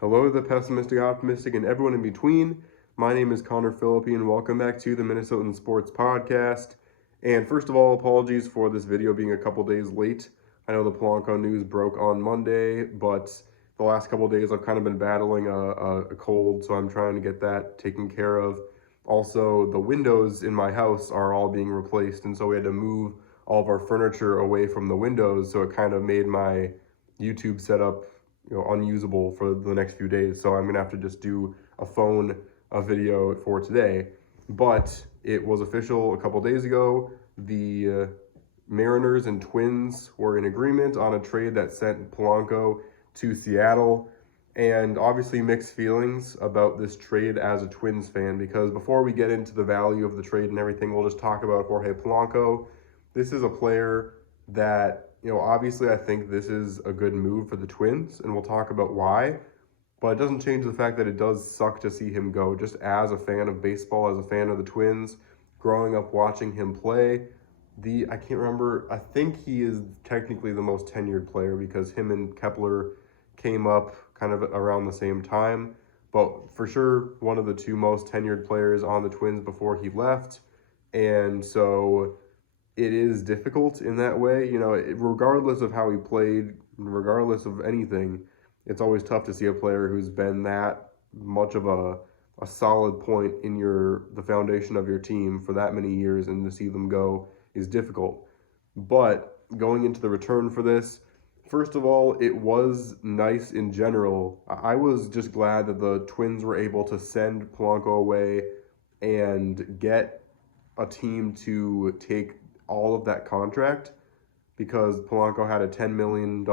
Hello, the pessimistic, optimistic, and everyone in between. My name is Connor Philippi, and welcome back to the Minnesotan Sports Podcast. And first of all, apologies for this video being a couple days late. I know the Polanco news broke on Monday, but the last couple days I've kind of been battling a cold, so I'm trying to get that taken care of. Also, the windows in my house are all being replaced, and so we had to move all of our furniture away from the windows, so it kind of made my YouTube setup unusable for the next few days. So I'm gonna have to just do a video for today. But it was official a couple days ago. The Mariners and Twins were in agreement on a trade that sent Polanco to Seattle. And obviously mixed feelings about this trade as a Twins fan, because before we get into the value of the trade and everything, we'll just talk about Jorge Polanco. This is a player that, obviously I think this is a good move for the Twins, and we'll talk about why. But it doesn't change the fact that it does suck to see him go, just as a fan of baseball, as a fan of the Twins, growing up watching him play. I can't remember, I think he is technically the most tenured player because him and Kepler came up kind of around the same time. But for sure, one of the two most tenured players on the Twins before he left. And so it is difficult in that way. Regardless of how he played, regardless of anything, it's always tough to see a player who's been that much of a solid point in the foundation of your team for that many years, and to see them go is difficult. But going into the return for this, first of all, it was nice in general. I was just glad that the Twins were able to send Polanco away and get a team to take all of that contract, because Polanco had a $10 million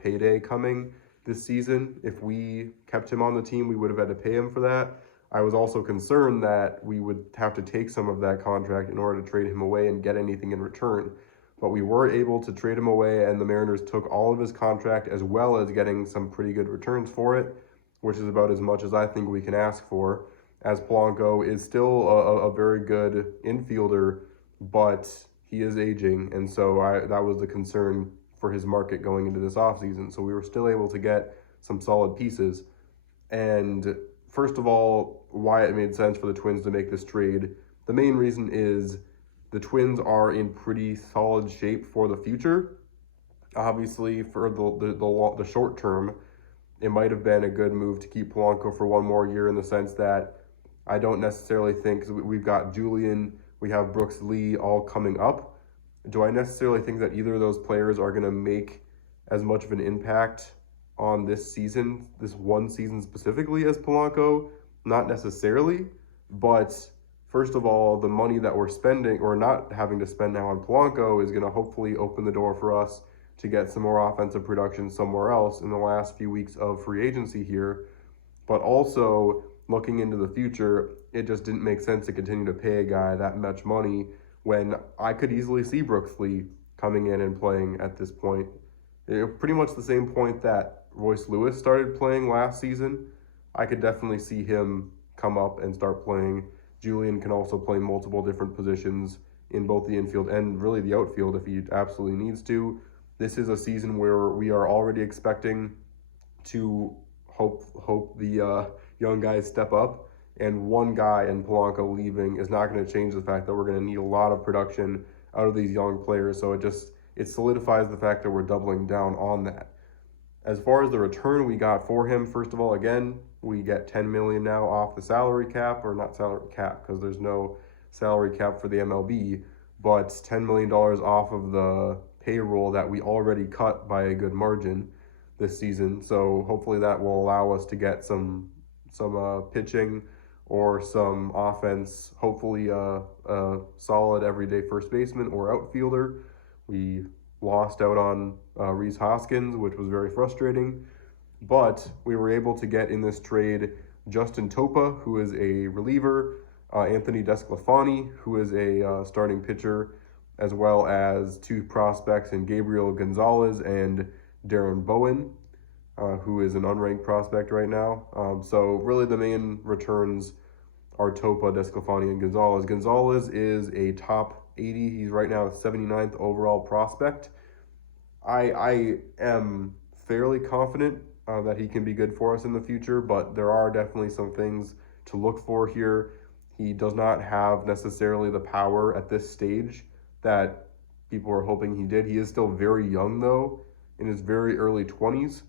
payday coming this season. If we kept him on the team, we would have had to pay him for that. I was also concerned that we would have to take some of that contract in order to trade him away and get anything in return. But we were able to trade him away, and the Mariners took all of his contract as well as getting some pretty good returns for it, which is about as much as I think we can ask for, as Polanco is still a very good infielder, but he is aging, and so that was the concern for his market going into this offseason. So we were still able to get some solid pieces. And first of all, why it made sense for the Twins to make this trade, the main reason is the Twins are in pretty solid shape for the future. Obviously, for the short term, it might have been a good move to keep Polanco for one more year, in the sense that I don't necessarily think, because we've got Julian, we have Brooks Lee all coming up. Do I necessarily think that either of those players are going to make as much of an impact on this season, this one season specifically, as Polanco? Not necessarily, but first of all, the money that we're spending, or not having to spend now, on Polanco is going to hopefully open the door for us to get some more offensive production somewhere else in the last few weeks of free agency here. But also, looking into the future, it just didn't make sense to continue to pay a guy that much money when I could easily see Brooks Lee coming in and playing at this point. Pretty much the same point that Royce Lewis started playing last season. I could definitely see him come up and start playing. Julian can also play multiple different positions in both the infield and really the outfield if he absolutely needs to. This is a season where we are already expecting to hope the young guys step up, and one guy in Polanco leaving is not going to change the fact that we're going to need a lot of production out of these young players. So it solidifies the fact that we're doubling down on that. As far as the return we got for him, first of all, again, we get $10 million now off the salary cap, or not salary cap because there's no salary cap for the MLB, but $10 million off of the payroll that we already cut by a good margin this season. So hopefully that will allow us to get some pitching or some offense, hopefully a solid everyday first baseman or outfielder. We lost out on Rhys Hoskins, which was very frustrating, but we were able to get in this trade Justin Topa, who is a reliever, Anthony Desclafani, who is a starting pitcher, as well as two prospects in Gabriel Gonzalez and Darren Bowen, who is an unranked prospect right now. So really the main returns are Topa, Desclafani, and Gonzalez. Gonzalez is a top 80. He's right now a 79th overall prospect. I am fairly confident that he can be good for us in the future, but there are definitely some things to look for here. He does not have necessarily the power at this stage that people are hoping he did. He is still very young, though, in his very early 20s.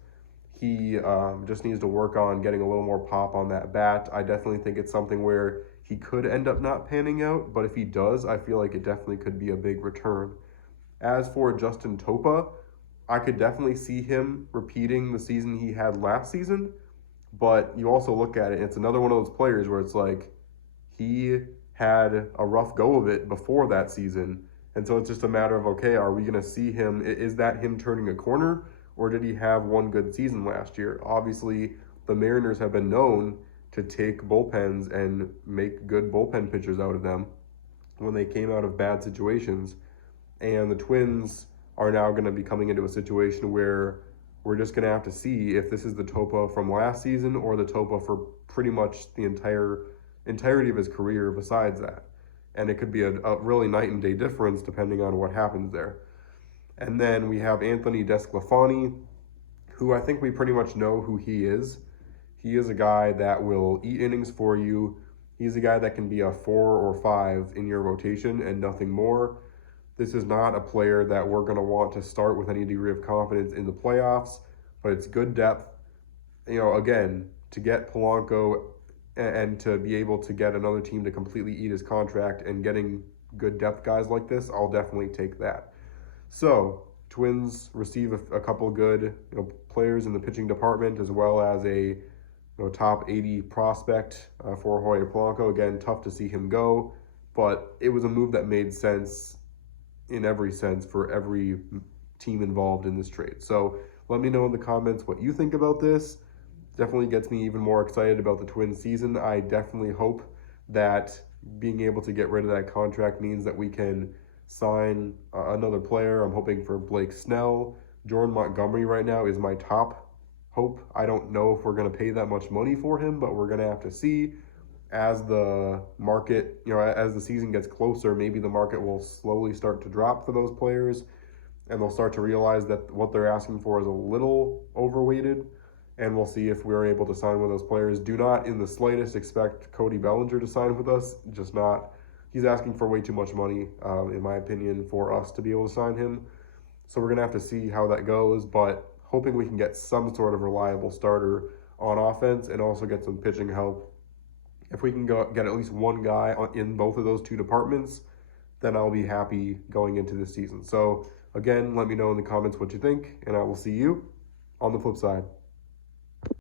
He just needs to work on getting a little more pop on that bat. I definitely think it's something where he could end up not panning out, but if he does, I feel like it definitely could be a big return. As for Justin Topa, I could definitely see him repeating the season he had last season, but you also look at it, it's another one of those players where it's like he had a rough go of it before that season. And so it's just a matter of, okay, are we going to see him? Is that him turning a corner, or did he have one good season last year? Obviously, the Mariners have been known to take bullpens and make good bullpen pitchers out of them when they came out of bad situations. And the Twins are now going to be coming into a situation where we're just going to have to see if this is the Topa from last season or the Topa for pretty much the entirety of his career besides that. And it could be a really night and day difference depending on what happens there. And then we have Anthony Desclafani, who I think we pretty much know who he is. He is a guy that will eat innings for you. He's a guy that can be a 4 or 5 in your rotation and nothing more. This is not a player that we're going to want to start with any degree of confidence in the playoffs, but it's good depth. Again, to get Polanco and to be able to get another team to completely eat his contract and getting good depth guys like this, I'll definitely take that. So, Twins receive a couple good players in the pitching department, as well as a top 80 prospect for Jorge Polanco. Again, tough to see him go, but it was a move that made sense in every sense for every team involved in this trade. So let me know in the comments what you think about this. Definitely gets me even more excited about the Twins season. I definitely hope that being able to get rid of that contract means that we can sign another player. I'm hoping for Blake Snell. Jordan Montgomery right now is my top hope. I don't know if we're going to pay that much money for him, but we're going to have to see. As the market, as the season gets closer, maybe the market will slowly start to drop for those players, and they'll start to realize that what they're asking for is a little overweighted, and we'll see if we're able to sign with those players. Do not in the slightest expect Cody Bellinger to sign with us, just not. He's asking for way too much money, in my opinion, for us to be able to sign him. So we're going to have to see how that goes, but hoping we can get some sort of reliable starter on offense and also get some pitching help. If we can get at least one guy in both of those two departments, then I'll be happy going into this season. So again, let me know in the comments what you think, and I will see you on the flip side.